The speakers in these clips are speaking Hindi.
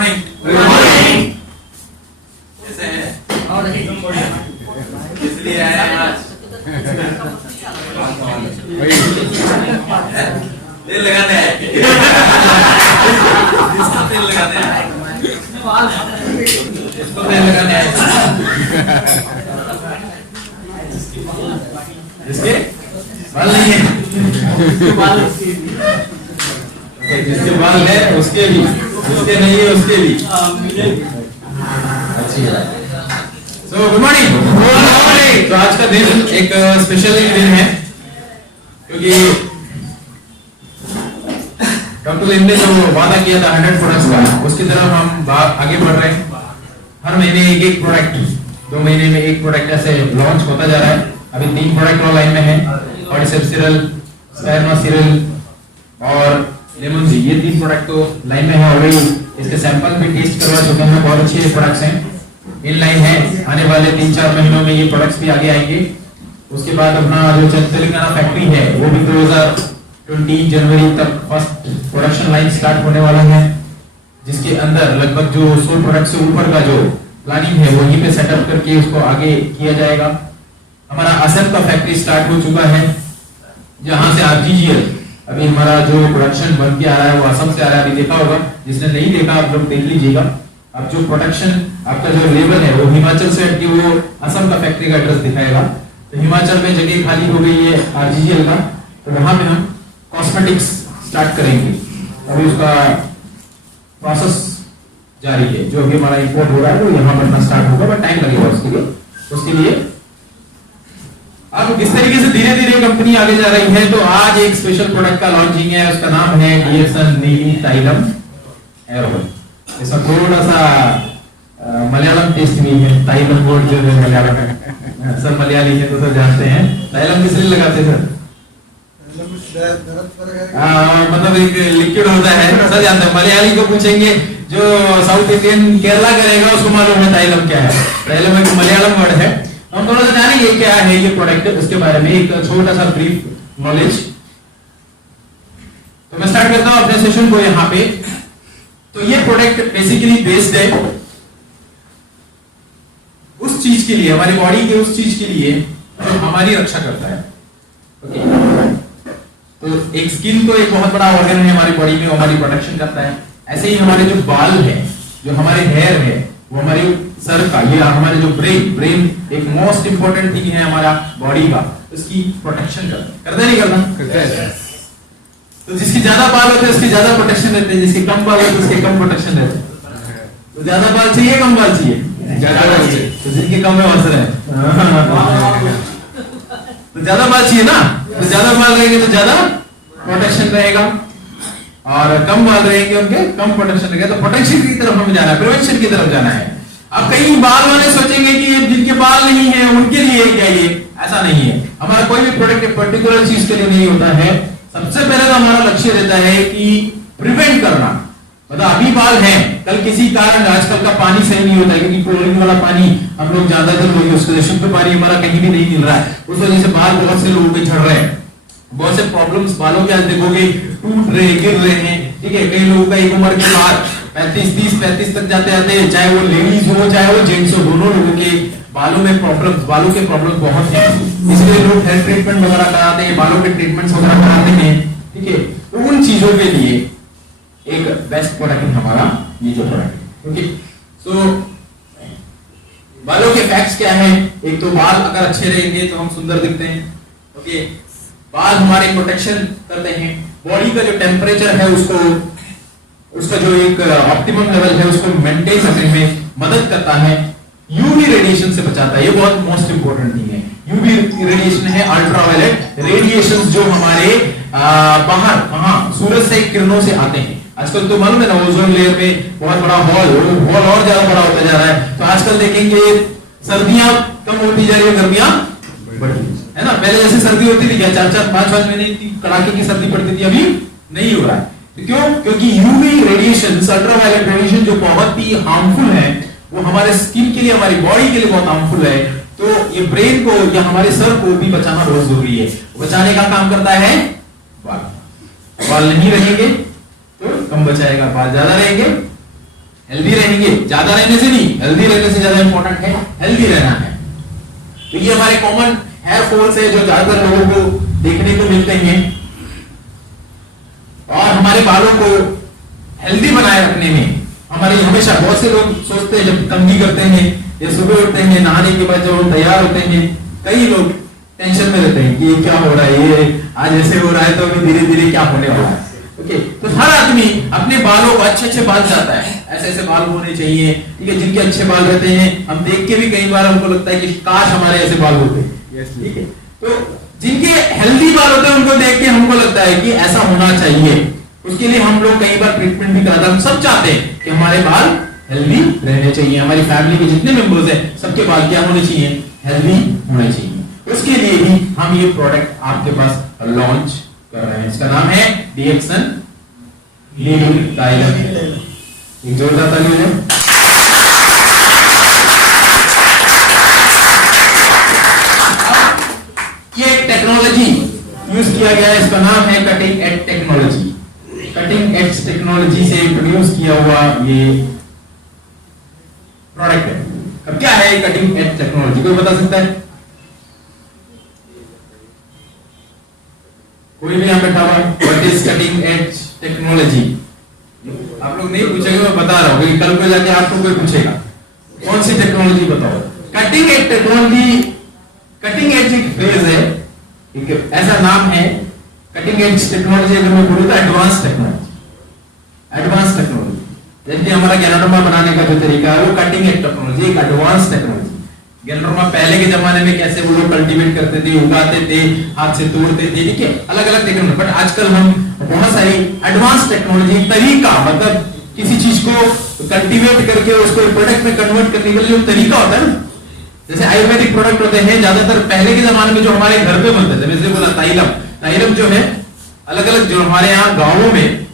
मॉर्निंग। Good morning. कैसे हैं? इसलिए आए हैं आज। तेल लगाने आए। इसको तेल लगाने आए। इसको तेल लगाने आए। इसके बाल नहीं है। जिसके बाल है उसके भी, जिसके नहीं है उसके भी। अच्छी है। So good morning. तो आज का दिन एक स्पेशल दिन है क्योंकि डॉक्टर लिन ने जो वादा किया था 100 प्रोडक्ट्स का, उसकी तरफ हम आगे बढ़ रहे हैं। हर महीने एक प्रोडक्ट, 2 महीने में एक प्रोडक्ट ऐसे लॉन्च होता जा रहा है। अभी 3 प्रोडक्ट लाइन में है, ऑडिसेप सिरल, स्पायरमा सिरल और लेमन जी। ये 3 प्रोडक्ट तो लाइन में है ऑलरेडी। इसके सैंपल भी टेस्ट करवा चुके हैं, बहुत अच्छे प्रोडक्ट्स हैं, इन लाइन है। आने वाले 3-4 महीनों में ये प्रोडक्ट्स भी आगे आएंगे। उसके बाद अपना जो तेलंगाना फैक्ट्री है वो भी 2020 जनवरी तक फर्स्ट प्रोडक्शन लाइन स्टार्ट होने वाला है, जिसके अंदर लगभग जो 100 प्रोडक्ट से ऊपर का जो प्लानिंग है वहीं पे सेटअप करके उसको आगे किया जाएगा। हमारा असम का फैक्ट्री स्टार्ट हो चुका है, जहां से आरजीजीएल अभी हमारा जो प्रोडक्शन बन के आ रहा है वो असम से आ रहा है। अभी देखा होगा, जिसने नहीं देखा आप लोग देख लीजिएगा। अब जो प्रोडक्शन आपका जो लेवल है वो हिमाचल से हटके वो असम का फैक्ट्री का एड्रेस दिखाएगा। तो हिमाचल में जगह खाली हो गई है आरजीजीएल का, तो वहां पे हम कॉस्मेटिक्स स्टार्ट करेंगे। अभी उसका प्रोसेस जारी है, जो अभी हमारा इंपोर्ट हो रहा है वो यहाँ बनना स्टार्ट होगा, बट टाइम लगेगा उसके लिए। अब इस तरीके से धीरे धीरे कंपनी आगे जा रही है। तो आज एक स्पेशल प्रोडक्ट का लॉन्चिंग है, उसका नाम है डीएक्सन नीली तैलम हेयर ऑयल। इसका थोड़ा सा मलयालम टेस्ट भी है, तैलम वर्ड जो है मलयालम है, सब मलयाली है तो सब जानते हैं। तैलम किस लिए लगाते हैं सर? मतलब एक लिक्विड होता है, सब जानते हैं। मलयाली को पूछेंगे, जो साउथ इंडियन केरला करेगा उसको मालूम है तैलम क्या है। तैलम एक मलयालम वर्ड है। हम थोड़ा सा जानेंगे क्या है ये प्रोडक्ट, उसके बारे में एक छोटा सा ब्रीफ नॉलेज। तो मैं स्टार्ट करता हूं अपने सेशन को यहाँ पे। तो ये प्रोडक्ट बेसिकली बेस्ड है उस चीज के लिए, हमारी बॉडी के उस चीज के लिए जो हमारी रक्षा करता है। ओके, तो एक स्किन तो एक बहुत बड़ा ऑर्गन है हमारी बॉडी में, हमारी प्रोटेक्शन करता है। ऐसे ही हमारे जो बाल है, जो हमारे हेयर है, वो हमारे सर का, ये हमारे जो ब्रेन एक मोस्ट इंपोर्टेंट थिंग है हमारा बॉडी का, उसकी प्रोटेक्शन करता है नहीं करता? तो जिसकी ज्यादा बाल होते हैं उसकी ज्यादा प्रोटेक्शन रहते हैं, जिसके कम बाल होते हैं उसके कम प्रोटेक्शन रहते हैं। तो ज्यादा बाल चाहिए कम बाल चाहिए? ज्यादा बाल चाहिए। तो जिनके कम है वैसे रहे। तो ज्यादा बाल चाहिए ना, तो ज्यादा बाल रहेंगे तो ज्यादा प्रोटेक्शन रहेगा, और कम बाल रहेंगे उनके कम प्रोटेक्शन रहेगा। तो प्रोटेक्शन की तरफ हमें जाना है, प्रिवेंशन की तरफ जाना है। अब कई बाल वाले सोचेंगे कि जिनके बाल नहीं है उनके लिए क्या ये, ऐसा नहीं है। हमारा कोई भी प्रोडक्ट पर्टिकुलर चीज के लिए नहीं होता है। सबसे पहले तो हमारा लक्ष्य रहता है कि प्रिवेंट करना। मतलब अभी बाल है, कल किसी कारण आजकल का पानी सही नहीं होता है, क्योंकि क्लोरीन वाला पानी हम लोग ज्यादातर लोग यूज करते हैं, शुद्ध पानी हमारा कहीं भी नहीं मिल रहा है। उस वजह से बाल बहुत से लोगों के झड़ रहे हैं, बहुत से प्रॉब्लम्स बालों के आज देखोगे टूट रहे, गिर रहे हैं। ठीक है, कई लोगों का एक उम्र के बाद 35 तक जाते जाते, चाहे वो लेडीज हो चाहे वो जेंट्स हो, दोनों लोगों के बालों में प्रॉब्लम्स, बालों के प्रॉब्लम्स बहुत हैं। इसलिए लोग हेयर ट्रीटमेंट वगैरह कराते हैं, बालों के ट्रीटमेंट्स वगैरह कराते हैं। ठीक है, तो उन चीजों के लिए एक बेस्ट प्रोडक्ट है हमारा ये जो प्रोडक्ट है। ओके, सो बालों के फैक्ट्स क्या है? एक तो बाल अगर अच्छे रहेंगे तो हम सुंदर दिखते हैं। ओके, बाल हमारे प्रोटेक्शन करते हैं, बॉडी का जो टेम्परेचर है उसका जो एक ऑप्टिमम लेवल है उसको मेंटेन करने में मदद करता है, यूवी रेडिएशन से बचाता है। ये बहुत मोस्ट इंपोर्टेंट थिंग है। यूवी रेडिएशन है अल्ट्रावायलेट रेडिएशंस, जो हमारे बाहर सूरज से किरणों से आते हैं। आजकल तो मालूम है ना, ओजोन लेयर में बहुत बड़ा हॉल और ज्यादा बड़ा होता जा रहा है। तो आजकल देखेंगे सर्दियां कम होती जा रही है, गर्मियां बढ़ती है ना। पहले जैसे सर्दी होती थी क्या, 4-5 महीने की कड़ाके की सर्दी पड़ती थी, अभी नहीं हो रहा है। तो क्यों? क्योंकि यूवी रेडिएशन, अल्ट्रावायलेट रेडिएशन जो बहुत ही हार्मफुल है, वो हमारे स्किन के लिए, हमारी बॉडी के लिए बहुत हार्मफुल है। तो ये ब्रेन को या हमारे सर को भी बचाना बहुत जरूरी है। बचाने का काम करता है बाल। बाल नहीं रहेंगे तो कम बचाएगा, बाल ज्यादा रहेंगे हेल्दी रहेंगे, ज्यादा रहने से नहीं, हेल्दी रहने से ज्यादा इंपॉर्टेंट है हेल्दी रहना है। तो ये हमारे कॉमन हेयर फॉल्स है जो ज्यादातर लोगों को देखने को मिलते हैं। और हमारे बालों को हेल्दी बनाए रखने में हमारे हमेशा बहुत से लोग सोचते हैं जब कंघी करते हैं या सुबह उठते हैं नहाने के बाद जब तैयार होते हैं, कई लोग टेंशन में रहते हैं कि ये क्या हो रहा है, ये आज ऐसे हो रहा है तो अभी धीरे धीरे क्या होने वाला है। ओके, तो हर आदमी अपने बालों को अच्छे अच्छे बाल चाहता है, ऐसे ऐसे बाल होने चाहिए, ठीक है। जिनके अच्छे बाल रहते हैं हम देख के भी कई बार हमको लगता है कि काश हमारे ऐसे बाल होते, ठीक है। तो जिनके हेल्दी बाल होते हैं उनको देख के हमको लगता है कि ऐसा होना चाहिए। उसके लिए हम लोग कई बार ट्रीटमेंट भी कराते हैं। हम सब चाहते हैं कि हमारे बाल हेल्दी रहने चाहिए, हमारी फैमिली के जितने मेंबर्स हैं सबके बाल क्या होने चाहिए, हेल्दी होने चाहिए। उसके लिए ही हम ये प्रोडक्ट आपके पास लॉन्च कर रहे हैं। इसका नाम है डीएक्सन लीविंग टाइलम। एक जोरदार ताली हो जाए। ये एक टेक्नोलॉजी यूज किया गया है, इसका नाम है cutting edge technology. Cutting edge technology से प्रोड्यूस किया हुआ ये प्रोडक्ट है। अब क्या है कटिंग एज टेक्नोलॉजी, कोई बता सकता है? कोई भी यहाँ बैठा हुआ, what is cutting edge technology? आप लोग नहीं पूछेंगे, मैं बता रहा हूँ, कल को जाके आपको कोई पूछेगा कौन सी टेक्नोलॉजी बताओ। Cutting edge technology, cutting edge एक फ्रेज है, एक ऐसा नाम है। कटिंग एज टेक्नोलॉजी अगर मैं बोलूँ तो एडवांस टेक्नोलॉजी, एडवांस टेक्नोलॉजी। जैसे हमारा गैनोडर्मा बनाने का जो तरीका है वो कटिंग एज टेक्नोलॉजी, एक एडवांस टेक्नोलॉजी। गैनोडर्मा पहले के जमाने में कैसे वो लोग कल्टीवेट करते थे, उगाते थे, हाथ से तोड़ते थे, ठीक है, अलग अलग टेक्नोलॉजी। बट आजकल हम बहुत सारी एडवांस टेक्नोलॉजी, तरीका, मतलब किसी चीज को कल्टीवेट करके उसको प्रोडक्ट में कन्वर्ट करने के लिए जो तरीका होता है ना, जैसे आयुर्वेदिक प्रोडक्ट होते हैं ज्यादातर पहले के जमाने में जो हमारे घर पे बनते थे, जैसे बोला तैलम, तैलम जो है अलग अलग जो हमारे यहाँ गाँवों में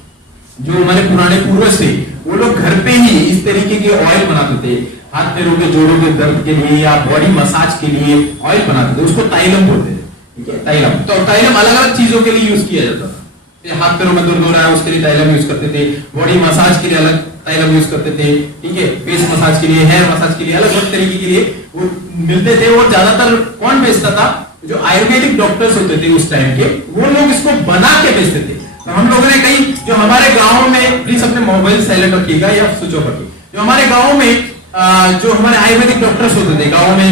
जो हमारे पुराने पूर्वज थे वो लोग घर पे ही इस तरीके के ऑयल बनाते थे, हाथ पैरों के जोड़ों के दर्द के लिए या बॉडी मसाज के लिए ऑयल बनाते थे, उसको तैलम बोलते थे, ठीक है, तैलम। तो तैलम अलग अलग चीजों के लिए यूज किया जाता था। हाथ पैरों में दर्द हो रहा है उसके लिए तैलम यूज करते थे, बॉडी मसाज के लिए अलग तैलम यूज करते थे, ठीक है, फेस मसाज के लिए, हेयर मसाज के लिए अलग अलग तरीके के लिए वो मिलते थे। और ज्यादातर कौन बेचता था? जो आयुर्वेदिक डॉक्टर्स होते थे उस टाइम के, वो लोग इसको बना के बेचते थे। तो हम लोगों ने कई जो हमारे गाँव में, प्लीज अपने मोबाइल साइलेंट रखिएगा या स्विच ऑफ रखिए, जो हमारे गाँव में जो हमारे आयुर्वेदिक डॉक्टर्स होते थे गाँव में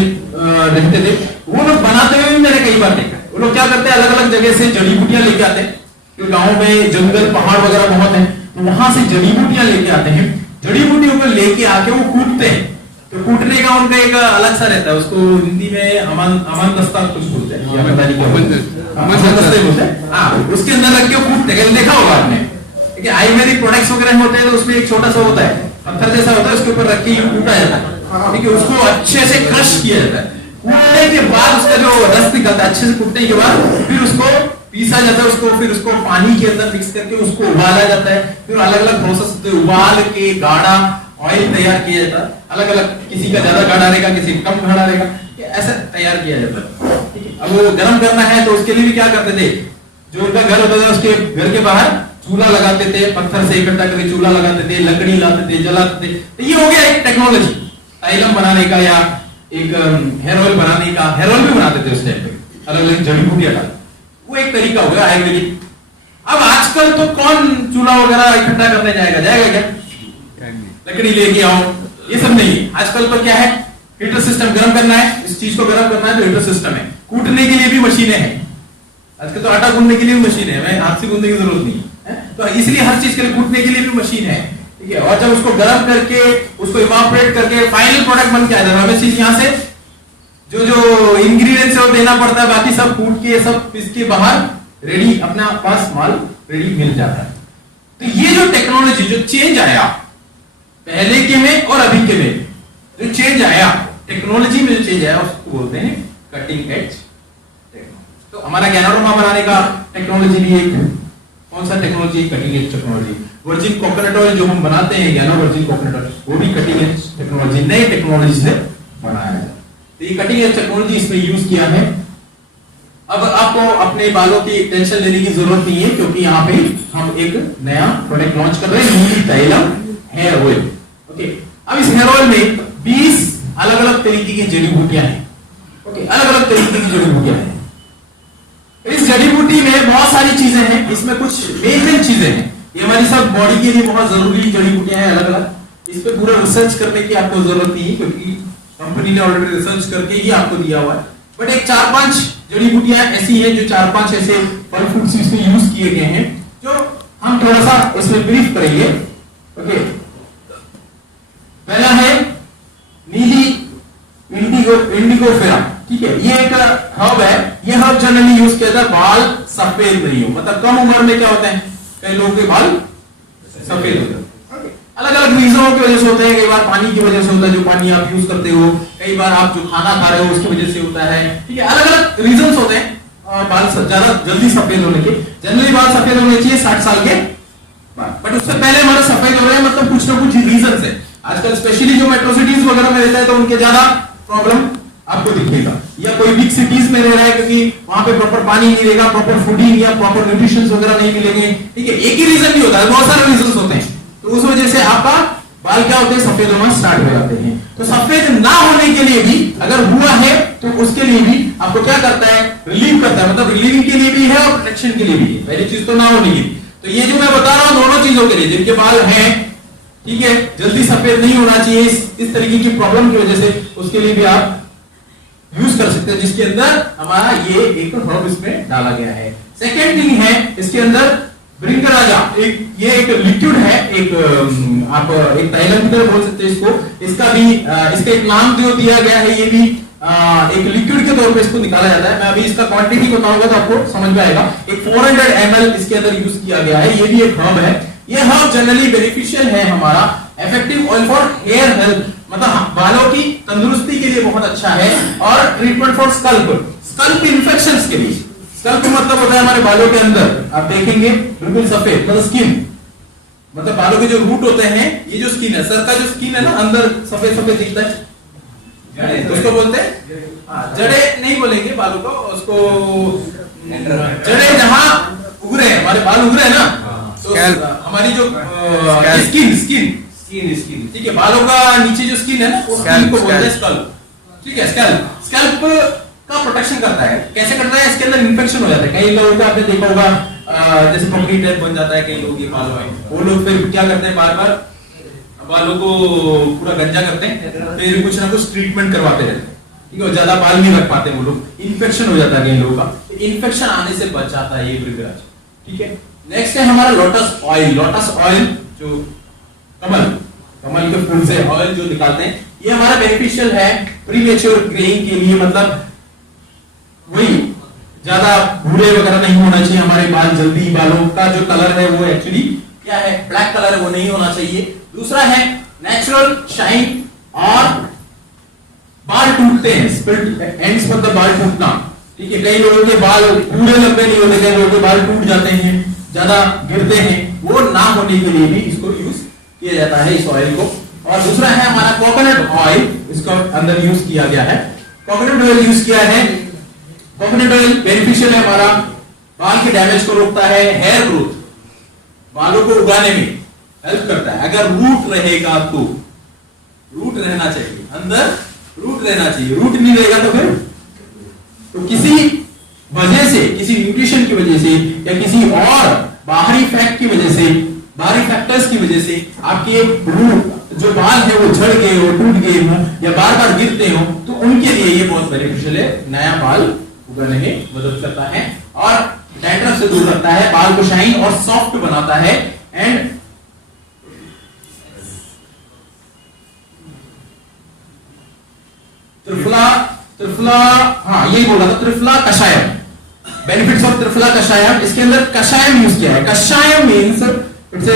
रहते थे, वो लोग बनाते हुए भी मैंने कई बार देखा। वो लोग क्या करते हैं, अलग अलग जगह से जड़ी बूटियां लेके आते हैं, क्योंकि गाँव में जंगल पहाड़ वगैरह बहुत है, तो वहां से जड़ी बूटियां लेके आते हैं। जड़ी बूटियों को लेके आके वो कूटते हैं। तो कूटने का उनका एक अलग सा रहता है, उसको हिंदी में अमन दस्ता कुछ बोलते हैं, या पता नहीं क्या बोलते हैं। हाँ, उसके अंदर रख के कूटते हैं, देखा होगा आपने। ठीक है, आयुर्वेदिक प्रोडक्ट्स वगैरह होते हैं तो उसमें एक छोटा सा होता है, पत्थर जैसा होता है, उसके ऊपर रख के यूं कूटा जाता है, ठीक है, उसको अच्छे से क्रश किया जाता है। कूटने के बाद उसका जो रस निकलता है, अच्छे से कूटने के बाद फिर उसको पीसा जाता है, उसको फिर उसको पानी के अंदर मिक्स करके उसको उबाला जाता है। फिर अलग अलग प्रोसेस होते हैं, उबाल के गाढ़ा ऑयल तैयार किया जाता है। अलग अलग, किसी का ज्यादा गाढ़ा रहेगा, किसी का कम गाढ़ा रहेगा, ऐसा तैयार किया जाता है। ठीक है, अब वो गर्म करना है तो उसके लिए भी क्या करते थे, जो उनका घर होता था उसके घर के बाहर चूल्हा लगाते थे, पत्थर से इकट्ठा करके चूल्हा लगाते थे, लकड़ी लाते थे, जलाते थे। तो ये हो गया एक टेक्नोलॉजी तैलम बनाने का, या एक हेयर ऑयल बनाने का। हेयर ऑयल भी बनाते थे उस टाइम पे, अलग अलग जड़ी बूटियां डाल, वो एक तरीका हो गया आयुर्वेदिक। अब आजकल तो कौन चूल्हा वगैरह इकट्ठा करने जाएगा क्या? लकड़ी लेके आओ, ये सब नहीं। आजकल तो क्या है, हीटर सिस्टम, गर्म करना है, इस चीज को गर्म करना है तो हीटर सिस्टम है। कूटने के लिए भी मशीनें हैं आजकल, तो आटा गूंदने के लिए भी मशीन है, मैं हाथ से गूंदने की जरूरत नहीं है। तो इसलिए हर चीज के लिए कूटने के लिए भी मशीन है, ठीक है। और जब उसको गर्म करके उसको इवापोरेट करके फाइनल प्रोडक्ट बन के आ जाता है। हमें चीज यहाँ से जो जो इंग्रेडिएंट्स है वो देना पड़ता है, बाकी सब कूट के सब इसके बाहर रेडी, अपना पास माल रेडी मिल जाता है। तो ये जो टेक्नोलॉजी, जो चेंज आया पहले के में और अभी के में, जो चेंज आया टेक्नोलॉजी में, जो चेंज आया उसको बोलते हैं कटिंग एज टेक्नोलॉजी। तो हमारा गैनोडर्मा बनाने का टेक्नोलॉजी भी एक कौन सा technology, cutting edge technology. Virgin coconut oil जो हम बनाते हैं, गैनो वर्जिन कोकोनट ऑयल, वो भी कटिंग एज टेक्नोलॉजी, नई टेक्नोलॉजी से बनाया है। तो ये कटिंग एज टेक्नोलॉजी इसमें यूज किया है। अब आपको अपने बालों की टेंशन लेने की जरूरत नहीं है, क्योंकि यहाँ पे हम एक नया प्रोडक्ट लॉन्च कर रहे हैं, नीली तैलम हेयर ऑयल। ओके, टोटल में 20 अलग अलग तरीके की जड़ी बूटियां हैं। ओके, अलग अलग तरीके की जड़ी बूटियां हैं। इस जड़ी बूटी में बहुत सारी चीजें हैं, इसमें कुछ मेन चीजें हैं। ये हमारी सब बॉडी के लिए बहुत जरूरी जड़ी बूटियां हैं अलग अलग। इस पे पूरा रिसर्च करने की आपको जरूरत नहीं है, क्योंकि कंपनी ने ऑलरेडी रिसर्च करके ही आपको दिया हुआ है। बट एक 4-5 जड़ी बूटियां ऐसी हैं, जो 4-5 ऐसे फल फ्रूट्स इसमें यूज किए गए हैं, जो हम थोड़ा सा इसमें ब्रीफ करेंगे। ओके, पहला है नीली इंडिगोफेरा। ठीक है, ये एक हर्ब है। ये हर्ब जनरली यूज किया जाता है बाल सफेद नहीं हो, मतलब कम उम्र में क्या होते हैं, कई लोगों के बाल सफेद होते हैं। अलग अलग रीजनों की वजह से होते हैं। कई बार पानी की वजह से होता है, जो पानी आप यूज करते हो, कई बार आप जो खाना खा रहे हो उसकी वजह से होता है। ठीक है, अलग अलग रीजंस होते हैं बाल ज्यादा जल्दी सफेद होने के। जनरली बाल सफेद होने चाहिए 60 साल के बाद, बट उससे पहले हमारे सफेद हो रहे हैं, मतलब कुछ ना कुछ रीजन है। आजकल स्पेशली जो मेट्रो सिटीज वगैरह में रहता है, तो उनके ज्यादा प्रॉब्लम आपको दिखेगा। या कोई बिग सिटीज में रह रहा है, क्योंकि वहां पे प्रॉपर पानी नहीं रहेगा, प्रॉपर फूडिंग या प्रॉपर न्यूट्रिशन वगैरह नहीं मिलेंगे। ठीक है, एक ही रीजन नहीं होता है, बहुत सारे रीजन होते हैं। तो उस वजह से आपका बाल क्या होते हैं, सफेद होना स्टार्ट हो जाते हैं। तो सफेद ना होने के लिए भी, अगर हुआ है तो उसके लिए भी आपको क्या करता है, रिलीव करता है। मतलब रिलीविंग के लिए भी है और प्रोटेक्शन के लिए भी है। पहली चीज तो ना होने की। तो ये जो मैं बता रहा हूं दोनों चीजों के लिए, जिनके बाल हैं, ठीक है, जल्दी सफेद नहीं होना चाहिए इस तरीके की प्रॉब्लम की वजह से, उसके लिए भी आप यूज कर सकते हैं, जिसके अंदर हमारा ये एक हर्ब इसमें डाला गया है। सेकेंड थिंग है इसके अंदर ब्रिंगराजा। ये एक लिक्विड है, आप एक तैलम की तरह बोल सकते हैं इसको। इसका भी इसका एक नाम जो दिया गया है, ये भी एक लिक्विड के तौर पे इसको निकाला जाता है। मैं अभी इसका क्वांटिटी बताऊंगा तो आपको समझ में आएगा। एक 400 ml इसके अंदर यूज किया गया है। ये भी एक हर्ब है। ये हर्ब जनरली बेनिफिशियल है हमारा effective oil for hair health, मतलब बालों की तंदुरुस्ती के लिए बहुत अच्छा है। और ट्रीटमेंट फॉर स्कल्प इन्फेक्शंस के लिए। स्कल्प मतलब होता है हमारे बालों के अंदर, आप देखेंगे बिल्कुल सफेद, मतलब स्किन, मतलब बालों के जो रूट होते हैं, ये जो स्किन है, सर का जो स्किन है ना, अंदर सफेद सफेद दिखता है, उसको बोलते हैं जड़े नहीं बोलेंगे बालों को, उसको जड़े जहां उगरे हैं, हमारे बाल उगरे हैं ना, तो हमारी जो स्किन, ठीक है, बालों का नीचे जो स्किन है ना, उस स्किन को बोलते हैं स्कल्प। ठीक है, स्कल्प का प्रोटेक्शन करता है। कैसे करता है, इसके अंदर इन्फेक्शन हो जाता है। कई लोगों का आपने देखा होगा, जैसे पपड़ी टाइप बन जाता है कई लोगों के बालों में। वो लोग फिर क्या करते हैं, बार बार बालों को पूरा गंजा करते हैं, फिर कुछ ना कुछ ट्रीटमेंट करवाते रहते हैं। ठीक है, ज्यादा बाल नहीं रख पाते वो लोग, इन्फेक्शन हो जाता है कई लोगों का। इन्फेक्शन आने से बचाता है ये ब्रिगराज। ठीक है, नेक्स्ट है हमारा लोटस ऑयल। लोटस ऑयल जो कमल के फूल से ऑयल जो निकालते हैं, ये हमारा बेनिफिशियल है प्रीमेच्योर ग्रेइंग के लिए। मतलब वही ज्यादा भूरे वगैरह नहीं होना चाहिए हमारे बाल जल्दी। बालों का जो कलर है वो एक्चुअली क्या है, ब्लैक कलर है, वो नहीं होना चाहिए। दूसरा है नेचुरल शाइन, और बाल टूटते हैं, स्प्लिट एंड्स मतलब बाल टूटना। ठीक है, कई लोगों के बाल पूरे लंबे नहीं होते, कई लोगों के बाल टूट जाते हैं, ज्यादा गिरते हैं, वो ना होने के लिए भी इसको यूज किया जाता है, इस ऑयल को। और दूसरा है हमारा कोकोनट ऑयल, इसको अंदर यूज किया गया है। कोकोनट ऑयल यूज किया है। कोकोनट ऑयल बेनिफिशियल है हमारा, बाल के डैमेज को रोकता है, हेयर ग्रोथ, बालों को उगाने में हेल्प करता है। अगर रूट रहेगा तो, रूट रहना चाहिए, अंदर रूट रहना चाहिए, रूट नहीं रहेगा तो फिर तो किसी वजह से, किसी न्यूट्रिशन की वजह से या किसी और बाहरी फैक्ट की वजह से, बाहरी फैक्टर्स की वजह से आपके रूट जो बाल है वो झड़ गए हो, टूट गए हो या बार बार गिरते हो, तो उनके लिए ये बहुत बेनिफिशियल है। नया बाल उगाने में मदद करता है और डैंड्रफ से दूर रखता है, बाल को शाइन और सॉफ्ट बनाता है। एंड त्रिफला, हाँ यही बोला था, त्रिफला कषायम, बेनिफिट्स ऑफ त्रिफला कषायम। इसके अंदर कषायम यूज किया है। Kashayam means it's a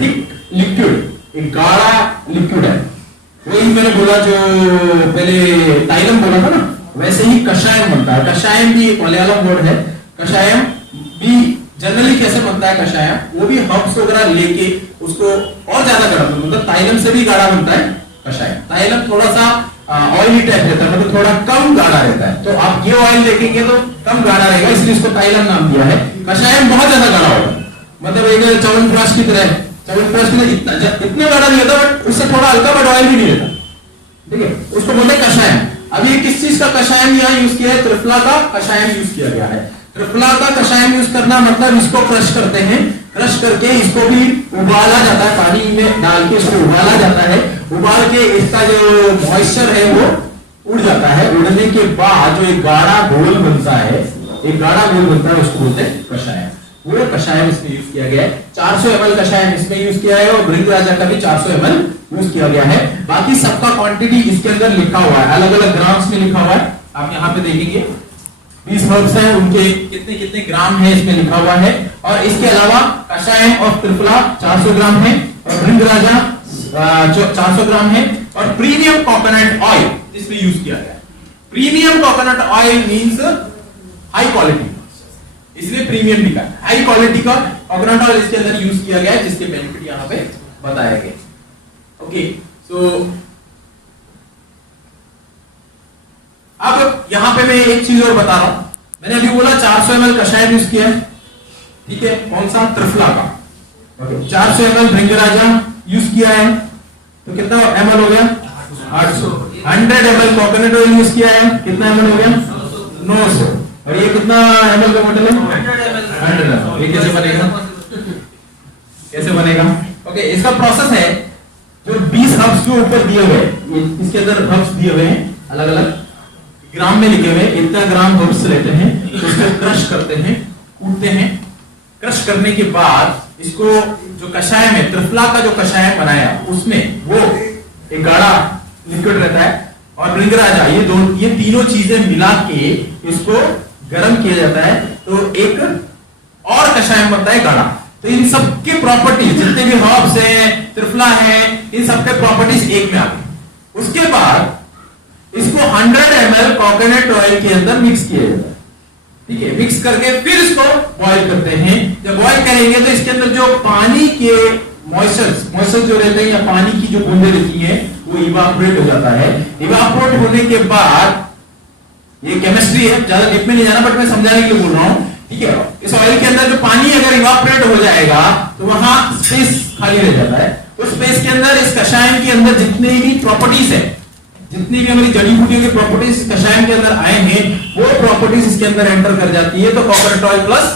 thick liquid, एक गाढ़ा लिक्विड है। वही मैंने बोला जो पहले टाइलम बोला था ना, वैसे ही कषायम बनता है। कषायम भी मलयालम वर्ड है। कषायम भी जनरली कैसे बनता है कषायम, वो भी हर्ब्स वगैरह लेके उसको और ज्यादा गाढ़ा, मतलब टाइलम से भी गाढ़ा बनता है कषायम। टाइलम थोड़ा सा ऑयली टाइप रहता है, मतलब थोड़ा कम गाढ़ा रहता है। तो आप ये ऑयल देखेंगे तो कम गाढ़ा रहेगा, इसलिए इसको टाइलम नाम दिया है। कषायम बहुत ज्यादा गाढ़ा होगा, मतलब एक च्यवनप्राश की तरह। च्यवनप्राश की तरह इतना गाढ़ा नहीं होता, बट उससे थोड़ा हल्का बट ऑयल भी नहीं रहता, ठीक है, उसको बोलते हैं कषायम। अब ये किस चीज का कषायम यहाँ यूज किया है? त्रिफला का कषायम यूज किया गया है। त्रिफला का कषायम यूज करना मतलब इसको क्रश करते हैं, क्रश करके इसको भी उबाला जाता है, पानी में डाल के इसको उबाला जाता है, उबाल के इसका जो मॉइस्चर है वो उड़ जाता है। उड़ने के बाद जो एक गाढ़ा घोल बनता है, एक गाढ़ा घोल बनता है, उसको बोलते हैं कषायम। वो कषायम इसमें यूज किया गया है। 400 ml कषायम इसमें यूज किया है और भृंगराजा का भी 400 ml यूज किया गया है। बाकी सबका क्वांटिटी इसके अंदर लिखा हुआ है, अलग अलग ग्राम्स में लिखा हुआ है। आप यहाँ पे देखेंगे 20 हर्ब्स हैं, उनके कितने कितने ग्राम है इसमें लिखा हुआ है। और इसके अलावा कषायम ऑफ त्रिफला 400 ग्राम है और भृंगराजा 400 ग्राम है। और प्रीमियम कोकोनट ऑयल इसमें यूज किया गया है। Premium coconut oil means high quality, इसलिए प्रीमियम लिखा है। हाई क्वालिटी का कोकोनट ऑयल इसके अंदर यूज किया गया है, जिसके बेनिफिट यहाँ पे बताया गया। ओके, सो अब यहां पे मैं एक चीज और बता रहा हूं। मैंने अभी बोला 400 ml कषायम यूज किया है, ठीक है, कौन सा? त्रिफला का। ओके, 400 ml भृंगराजा यूज किया है, तो कितना ml हो गया? 800। 100 ml कोकोनट ऑयल यूज किया है, कितना ml हो गया? 900। और ये कितना ml का बोतल है? 100 ml। ये कैसे बनेगा? कैसे बनेगा? ओके, इसका प्रोसेस है, जो 20 हर्ब्स के ऊपर दिए हुए, इसके अंदर हर्ब्स दिए हुए हैं, अलग अलग ग्राम में लिखे हुए, इतना ग्राम हर्ब्स लेते हैं, तो उसको क्रश करते हैं, कूटते हैं। क्रश करने के बाद इसको जो कषायम है, त्रिफला का जो कषायम बनाया, उसमें वो एक गाढ़ा लिक्विड रहता है और भृंगराजा, ये तीनों चीजें मिला के इसको गर्म किया जाता है, तो एक और कषायम बनता है गाढ़ा। तो इन सब के प्रॉपर्टीज, जितने भी हर्ब्स हैं, त्रिफला है, इन सब के प्रॉपर्टीज एक में आ गई। उसके बाद इसको 100 ml कोकोनट ऑयल के अंदर मिक्स किया जाता है, ठीक है। मिक्स करके फिर इसको बॉईल करते हैं। जब बॉईल करेंगे तो इसके अंदर जो पानी के मॉइस्चर जो रहते हैं या पानी की जो बूंदें रहती हैं, वो इवापोरेट हो जाता है। इवापोरेट होने के बाद, ये केमिस्ट्री है, ज्यादा डीप में नहीं जाना, बट मैं समझाने के लिए बोल रहा हूं, ठीक है। इस ऑयल के अंदर जो पानी अगर इवापोरेट हो जाएगा तो वहां स्पेस खाली रह जाता है। उस स्पेस के अंदर इस कषायम के अंदर जितने भी प्रॉपर्टीज है, जितनी भी हमारी जड़ी बूटियों की प्रॉपर्टीज कषायम के अंदर आए हैं, वो प्रॉपर्टीज इसके अंदर एंटर कर जाती है। तो कोकोनट ऑयल प्लस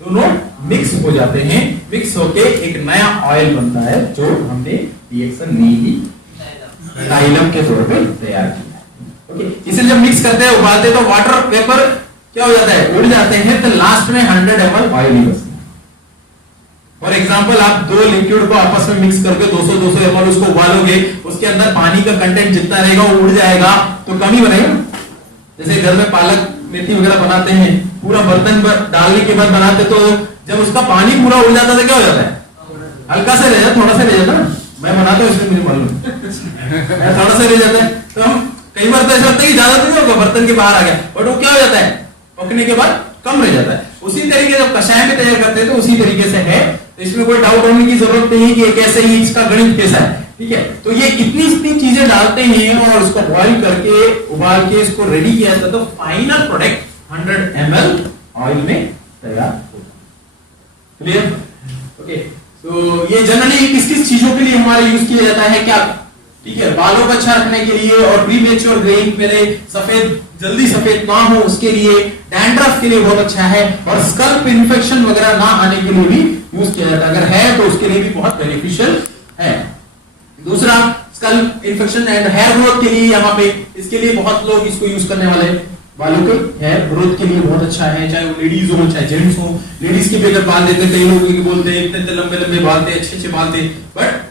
दोनों मिक्स हो जाते हैं। मिक्स होके एक नया ऑयल बनता है, जो हमने रिएक्शन नहीं डाइलम के तौर पे तैयार किया है। ओके, इसे जब मिक्स करते हैं, उबालते हैं, तो वाटर वेपर क्या हो जाता है? उड़ जाते हैं। तो लास्ट में 100 ml ऑयल ही बचता है। फॉर एग्जाम्पल, आप दो लिक्विड को आपस में मिक्स करके 200 ml उसको उबालोगे, उसके अंदर पानी का कंटेंट जितना रहेगा वो उड़ जाएगा, तो कम ही बनेगा। जैसे घर में पालक मेथी वगैरह बनाते हैं, पूरा बर्तन डालने के बाद बनाते, तो जब उसका पानी पूरा उड़ जाता है, क्या हो जाता है? हल्का से रह जाता, थोड़ा सा रह जाता। मैं बनाता हूँ, इसलिए मुझे मालूम थोड़ा सा रह जाता है। तो हम कई बार तो ऐसा लगता है कि ज्यादा तो नहीं होगा, बर्तन के बाहर आ गया, बट वो क्या हो जाता है? पकने के बाद कम रह जाता है। उसी तरीके जब कषाय में तैयार करते हैं, तो उसी तरीके से है। तो इसमें कोई डाउट होने की जरूरत नहीं है कि कैसे ही इसका गणित कैसा है, ठीक है। तो ये इतनी चीजें डालते हैं और उसको बॉईल करके, उबाल के इसको रेडी किया जाता है, तो फाइनल प्रोडक्ट 100 ml ऑयल में तैयार होता है। क्लियर? ओके, तो ये जनरली किस किस चीजों के लिए हमारे यूज किया जाता है? क्या, ठीक है, बालों को अच्छा रखने के लिए, और प्रीमेच्योर ग्रेइंग, मेरे सफेद जल्दी सफेद ना हो उसके लिए, डैंड्रफ के लिए बहुत अच्छा है, और स्कल्प इन्फेक्शन वगैरह ना आने के लिए भी यूज किया जाता है। अगर है तो उसके लिए भी बहुत बेनिफिशियल है। दूसरा, scalp infection and hair growth के लिए, यहाँ पे इसके लिए बहुत लोग इसको यूज करने वाले, बालों के हेयर ग्रोथ के लिए बहुत अच्छा है। चाहे वो लेडीज हो चाहे जेंट्स हो, लेडीज के भी अगर बाल देते, कई लोग बोलते हैं इतने लंबे लंबे बाल थे, अच्छे बाल थे, बट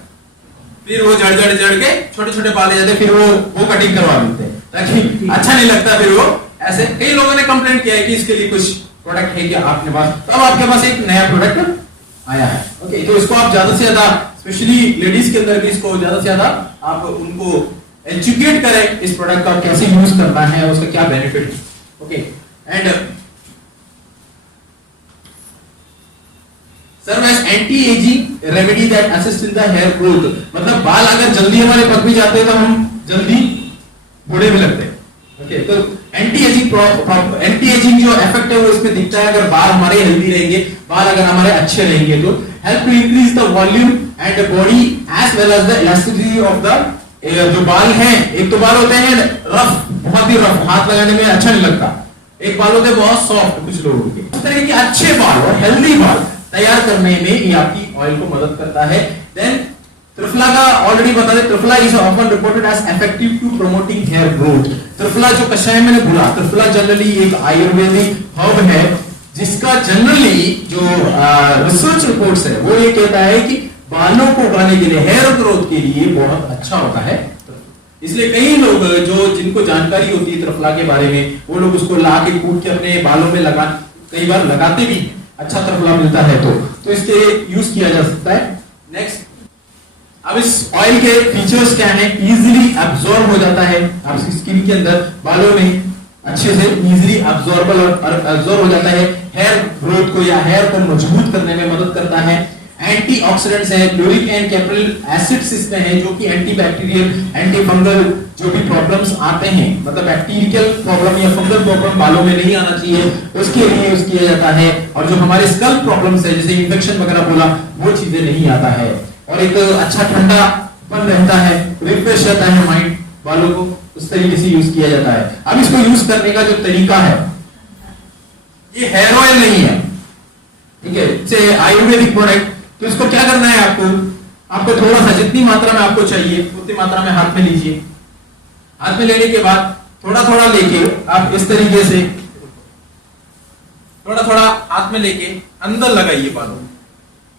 फिर वो जड़ के छोटे छोटे बाल ले जाते, फिर वो कटिंग करवा देते हैं, ताकि अच्छा नहीं लगता। फिर वो ऐसे कई लोगों ने कंप्लेंट किया है कि इसके लिए कुछ प्रोडक्ट है क्या आपके पास? तो अब आपके पास एक नया प्रोडक्ट आया है। ओके, तो इसको आप ज्यादा से ज्यादा, स्पेशली लेडीज के अंदर भी, इसको ज्यादा से ज्यादा आप उनको एजुकेट करें इस प्रोडक्ट का कैसे यूज करना है, उसका क्या benefit. Okay, and serve as anti aging remedy that assist in the hair growth. मतलब बाल अगर जल्दी हमारे पक भी जाते हैं, तो हम जल्दी बूढ़े भी लगते हैं। ओके, तो एंटी एजिंग जो इफेक्ट है वो इसमें दिखता है। अगर बाल हमारे हेल्दी रहेंगे, बाल अगर हमारे अच्छे रहेंगे, तो help to increase the volume and body as well as the elasticity quality of the जो बाल हैं, एक तो बाल होते हैं रफ, बहुत ही रफ, हाथ लगाने में अच्छा नहीं लगता, एक बाल होते हैं बहुत सॉफ्ट कुछ लोगों के। इस तरह के अच्छे बाल और हेल्दी बाल तैयार करने में ये आपकी ऑयल को मदद करता है। देन त्रिफला का ऑलरेडी बता दें, Triphala is often reported as effective to promoting hair growth. Triphala जो कषाय मैंने बोला, त्रिफला जनरली एक आयुर्वेदिक हर्ब है जिसका जनरली जो रिसर्च रिपोर्ट्स है वो ये कहता है कि बालों को उगाने के लिए, हेयर ग्रोथ के लिए बहुत अच्छा होता है। इसलिए कई लोग जो जिनको जानकारी होती है त्रिफला के बारे में, वो लोग उसको ला के कूट के अपने बालों में लगा, कई बार लगाते भी, अच्छा त्रिफला मिलता है तो इसके यूज किया जा सकता है। नेक्स्ट, अब इस ऑयल के फीचर्स क्या हैं? इजीली एब्जॉर्ब हो जाता है आपकी स्किन के अंदर, बालों में अच्छे से इजीली एब्जॉर्बल और एब्जॉर्ब हो जाता है। हेयर ग्रोथ को या हेयर को मजबूत करने में मदद करता है। एंटीऑक्सीडेंट्स है, क्लोरिक एंड कैप्रिल एसिड्स इसमें है जो कि एंटीबैक्टीरियल, एंटी फंगल जो भी प्रॉब्लम्स आते हैं, मतलब बैक्टीरियल प्रॉब्लम या फंगल प्रॉब्लम बालों में नहीं आना चाहिए, उसके लिए यूज किया जाता है। और जो हमारे स्कल्प प्रॉब्लम्स है जैसे इन्फेक्शन वगैरह बोला, वो चीजें नहीं आता है। और एक अच्छा ठंडापन रहता है, रिफ्रेश रहता है माइंड बालों को, उस तरीके से यूज किया जाता है। अब इसको यूज करने का जो तरीका है, ये हेयर ऑयल नहीं है, ठीक है, से आयुर्वेदिक प्रोडक्ट। तो इसको क्या करना है आपको थोड़ा सा, जितनी मात्रा में आपको चाहिए उतनी मात्रा में हाथ में लीजिए। हाथ में लेने के बाद थोड़ा थोड़ा लेके आप इस तरीके से थोड़ा थोड़ा हाथ में लेके अंदर लगाइए बालों में।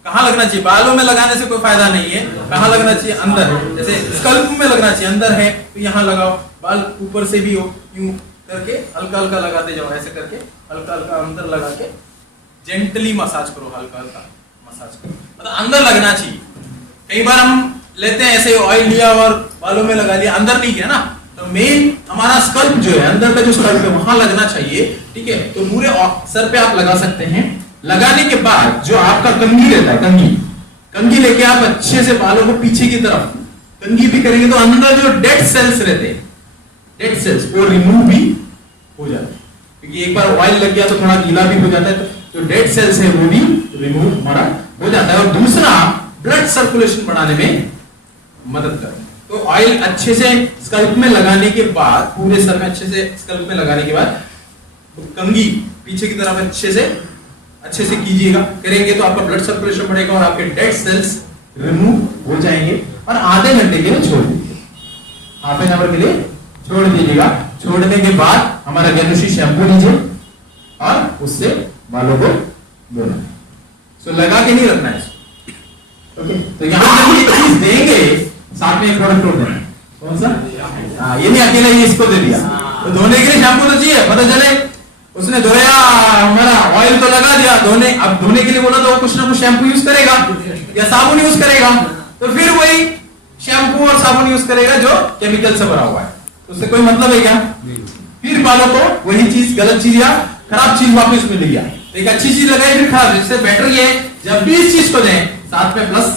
कहां लगना चाहिए? बालों में लगाने से कोई फायदा नहीं है, कहां लगना चाहिए? अंदर। जैसे स्कल्प में लगना चाहिए, अंदर है तो यहां लगाओ, बाल ऊपर से भी हो, यूं करके हल्का हल्का लगाते जाओ, ऐसे करके हल्का हल्का अंदर लगा के जेंटली मसाज करो, हल्का हल्का मसाज करो, मतलब अंदर लगना चाहिए। कई बार हम लेते हैं ऐसे ऑयल लिया और बालों में लगा लिया, अंदर नहीं गया ना। तो मेन हमारा स्कल्प जो है, अंदर का जो स्कल्प है वहां लगना चाहिए, ठीक है। तो पूरे सर पे आप लगा सकते हैं। लगाने के बाद जो आपका कंघी रहता है, कंघी लेके आप अच्छे से बालों को पीछे की तरफ कंघी भी करेंगे तो अंदर जो डेड सेल्स रहते हैं, डेड सेल्स वो रिमूव भी हो जाते हैं, क्योंकि एक बार ऑयल लग गया तो थोड़ा गीला भी हो जाता है, तो जो डेड सेल्स है वो भी रिमूव हमारा हो जाता है। और दूसरा, ब्लड सर्कुलेशन बढ़ाने में मदद करता है। तो ऑयल अच्छे से स्कल्प में लगाने के बाद, पूरे सर में अच्छे से स्कल्प में लगाने के बाद कंघी पीछे की तरफ अच्छे से कीजिएगा। करेंगे तो आपका ब्लड सर्कुलेशन बढ़ेगा और आपके डेड सेल्स रिमूव हो जाएंगे। और आधे घंटे के लिए छोड़ दीजिए, हाफ एन आवर के लिए छोड़ दीजिएगा। छोड़ने के बाद हमारा गैनुशी शैम्पू लीजिए और उससे बालों को धोना। सो लगा के नहीं रखना है इसको, ओके। तो यहां जब ये चीज देंगे, साथ में एक प्रोडक्ट और देना। कौन सा? ये नहीं अकेला ही इसको दे दिया, तो धोने के लिए शैम्पू तो चाहिए। पता चले उसने धोया, हमारा ऑयल तो लगा दिया, अब धोने के लिए बोला तो कुछ ना कुछ शैम्पू यूज करेगा या साबुन यूज करेगा, तो फिर वही शैम्पू और साबुन यूज करेगा जो केमिकल से भरा हुआ है, तो उससे कोई मतलब है क्या? फिर बालों को वही चीज, गलत चीज या खराब चीज वापस मिल गया। एक अच्छी चीज लगाई फिर खराब, इससे बेटर ये जब भी इस चीज को दें साथ में प्लस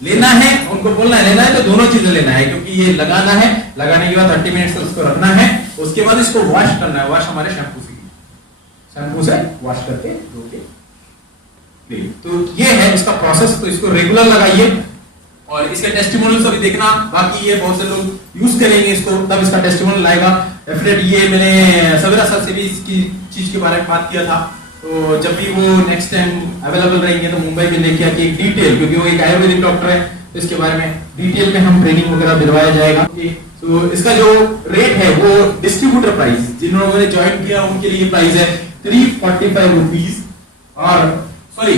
लेना है, उनको बोलना है लेना है तो दोनों चीजें लेना है, क्योंकि ये लगाना है, लगाने के बाद 30 मिनट तक उसको रखना है, उसके बाद इसको वॉश करना है। वॉश हमारे शैम्पू से वॉश करके धो के। तो ये है इसका प्रोसेस, तो इसको रेगुलर लगाइए और इसके टेस्टिमोनियल्स अभी देखना बाकी है, बहुत से लोग यूज करेंगे इसको, तब इसका टेस्टिमोनियल आएगा। डेफिनेट ये मैंने सवेरा सर से भी इसकी चीज के बारे में बात किया था, तो जब भी वो नेक्स्ट टाइम अवेलेबल रहेंगे तो मुंबई में लेके आके एक डिटेल, क्योंकि वो एक आयुर्वेदिक डॉक्टर है तो इसके बारे में डिटेल में हम ट्रेनिंग वगैरह दिलवाया जाएगा। तो इसका जो रेट है वो डिस्ट्रीब्यूटर प्राइस, जिन लोगों ने ज्वाइन किया उनके लिए प्राइस है 345 रुपीज, और सॉरी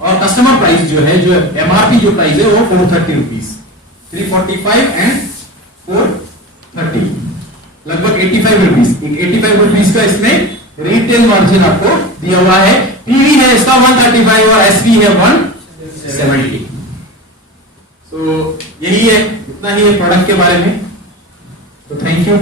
और कस्टमर प्राइस जो है, जो एमआरपी जो प्राइस है वो 430 रुपीज, 345 एंड 430, लगभग 85 रुपीज। 85 रुपीज का इसमें रिटेल मार्जिन आपको दिया हुआ है। पीवी है इसका 135 और एसपी है 170। सो यही है, इतना ही है प्रोडक्ट के बारे में। तो थैंक यू।